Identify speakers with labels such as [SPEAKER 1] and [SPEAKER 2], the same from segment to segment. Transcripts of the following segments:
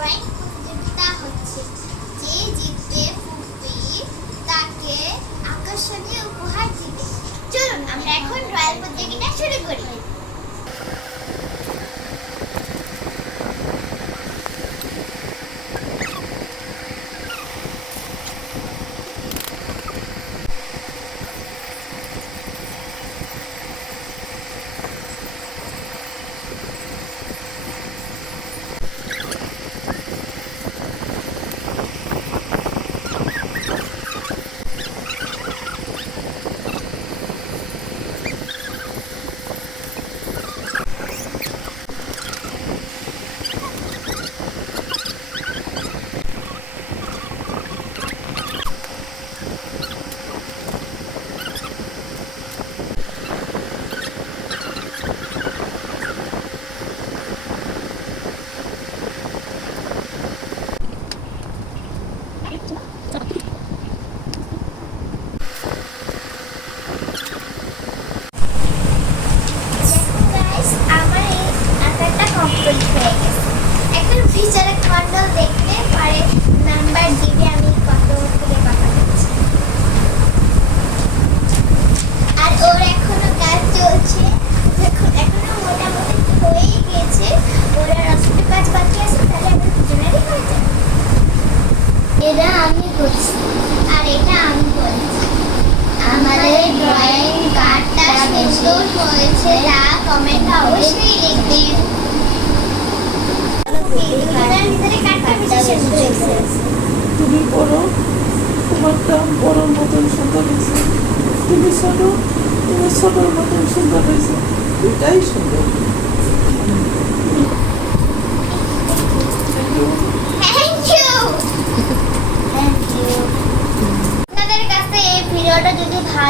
[SPEAKER 1] সবাই প্রতিযোগিতা হচ্ছে। যে জিতবে ফুপি তাকে আকর্ষণীয় উপহার দিবে। চলুন, আমরা এখন রয়্যাল প্রতিযোগিতা শুরু করি। এটা আমি করছি। আর এটা আমি করেছি। আমাদের ড্রয়িং কার্ডটা সুন্দর হয়েছে। তা কমেন্ট অবশ্যই লিখবেন।
[SPEAKER 2] তুমি বড় তোমারটা বড় মতন সুন্দর হয়েছে। তুমি ছোট তুমি ছোটর মতন সুন্দর হয়েছে। এটাই সুন্দর।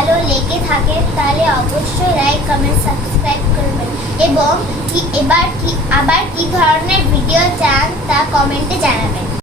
[SPEAKER 1] ভালো লেগে থাকে, তাহলে অবশ্যই লাইক কমেন্ট সাবস্ক্রাইব করবেন। এবং কি এবার কি আবার কি ধরনের ভিডিও চান তা কমেন্টে জানাবেন।